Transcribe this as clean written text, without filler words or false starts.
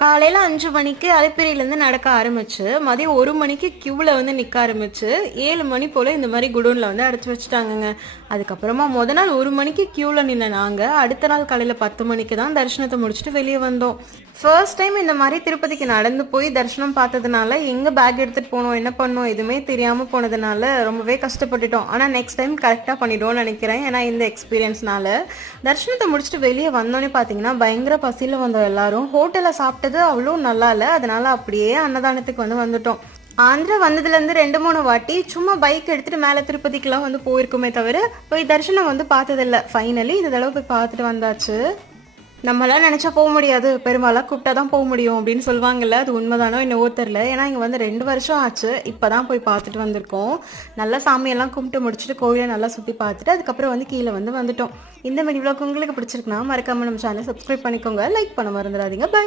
காலையில் 5 மணிக்கு அலிப்பிரியிலேருந்து நடக்க ஆரம்பிச்சு மதியம் 1 மணிக்கு க்யூவில் வந்து நிற்க ஆரம்பிச்சு 7 மணி போல் இந்த மாதிரி குடோனில் வந்து அடைச்சி வச்சுட்டாங்கங்க. அதுக்கப்புறமா நாள் 1 மணிக்கு க்யூவில் நின்ன நாங்கள் அடுத்த நாள் காலையில் 10 மணிக்கு தான் தரிசனத்தை முடிச்சுட்டு வெளியே வந்தோம். ஃபர்ஸ்ட் டைம் இந்த மாதிரி திருப்பதிக்கு நடந்து போய் தரிசனம் பார்த்ததுனால எங்கே பேக் எடுத்துகிட்டு போகணும் என்ன பண்ணணும் எதுவுமே தெரியாமல் போனதுனால ரொம்பவே கஷ்டப்பட்டுட்டோம். ஆனால் நெக்ஸ்ட் டைம் கரெக்டாக பண்ணிவிடுவோம்னு நினைக்கிறேன். ஏன்னா இந்த எக்ஸ்பீரியன்ஸ்னால தரிசனத்தை முடிச்சுட்டு வெளியே வந்தோன்னே பார்த்தீங்கன்னா பயங்கர பசியில் வந்தோம். எல்லாரும் ஹோட்டலில் சாப்பிட்டது அவ்வளோ நல்லா இல்லை, அதனால அப்படியே அன்னதானத்துக்கு வந்துட்டோம். ஆந்திரா வந்ததுலேருந்து 2-3 வாட்டி சும்மா பைக் எடுத்துகிட்டு மேலே திருப்பதிக்கெலாம் வந்து போயிருக்குமே தவிர போய் தரிசனம் வந்து பார்த்ததில்ல. ஃபைனலி இந்த தடவை போய் பார்த்துட்டு வந்தாச்சு. நம்மளாம் நினச்சா போக முடியாது, பெரும்பாலும் கூப்பிட்டா தான் போக முடியும் அப்படின்னு சொல்லுவாங்கல்ல, அது உண்மைதானோ என்னவோ தெரில. ஏன்னா இங்கே வந்து 2 வருஷம் ஆச்சு, இப்போ தான் போய் பார்த்துட்டு வந்திருக்கோம். நல்லா சாமியெல்லாம் கும்பிட்டு முடிச்சுட்டு கோயிலை நல்லா சுற்றி பார்த்துட்டு அதுக்கப்புறம் வந்து கீழே வந்துட்டோம். இந்த மாதிரி விளாக் உங்களுக்கு பிடிச்சிருக்குன்னா மறக்காம நம்ம சேனலை சப்ஸ்கிரைப் பண்ணிக்கோங்க, லைக் பண்ண மறந்துடாதீங்க. பை.